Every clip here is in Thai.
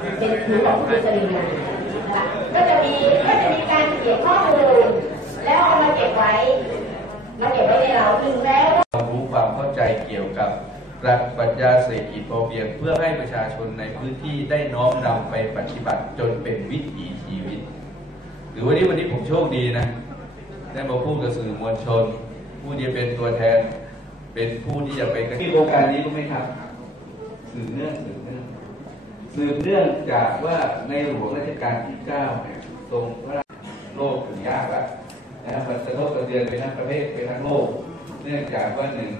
เป็นถือของคุณจริยานะคะก็จะมีก็จะมีการเก็บข้อมูลแล้วเอามาเก็บไว้มาเก็บไว้ในเราถึงแม้ว่าความรู้ความเข้าใจเกี่ยวกับหลักปรัชญาเศรษฐกิจพอเพียงเพื่อให้ประชาชนในพื้นที่ได้น้อมนำไปปฏิบัติจนเป็นวิถีชีวิต หรือวันนี้วันนี้ผมโชคดีนะได้มาพูดกับสื่อมวลชน ผู้ที่เป็นตัวแทน เป็นผู้ที่จะไปที่โครงการนี้รู้ไหมครับสืบเนื่องสืบเนื่อง สืบเนื่องจากว่าในหลวงรัชกาลที่เก้าเนี่ยทรงพระราชโลกถึงยากล้วนะครับมันจะโลกระเทือนไปทั้งประเทศไปทั้งโลก เนื่องจากว่าหนึ่ง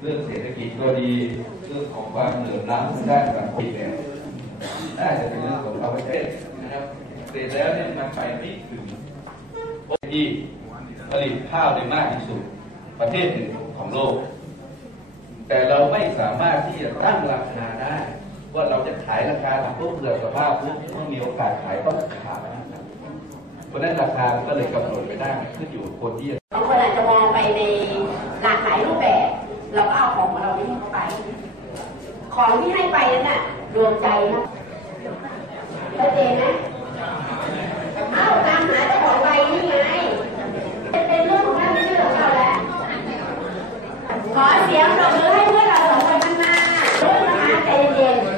เรื่องเศรษฐกิจก็ดีเรื่องของความเหลื่อมล้ำทางด้านสังคมเนี่ยน่าจะเป็นเรื่องของเราประเทศนะครับเสร็จแล้วเนี่ยมันไปไม่ถึงที่ผลิตข้าวได้มากที่สุด ประเทศหนึ่งของโลก แต่เราไม่สามารถที่จะตั้งราคาได้ ว่าเราจะขายราคาหลักรูเรือสภาพปุ๊บเมื่อมีโอกาสขายต้องขายเพราะนั้นราคาก็เลยกำหนดไปได้ขึ้นอยู่คนที่บางคนอาจจะมองไปในหลากหลายรูปแบบ เราก็เอาของของเราที่ให้เขาไป ของที่ให้ไปนั้นน่ะรวมใจนะชัดเจนนะเอ้าตามหาเจ้าของไปนี่ไงเป็นเรื่องของท่านไม่ใช่ของเราแล้วขอเสียงปรบมือ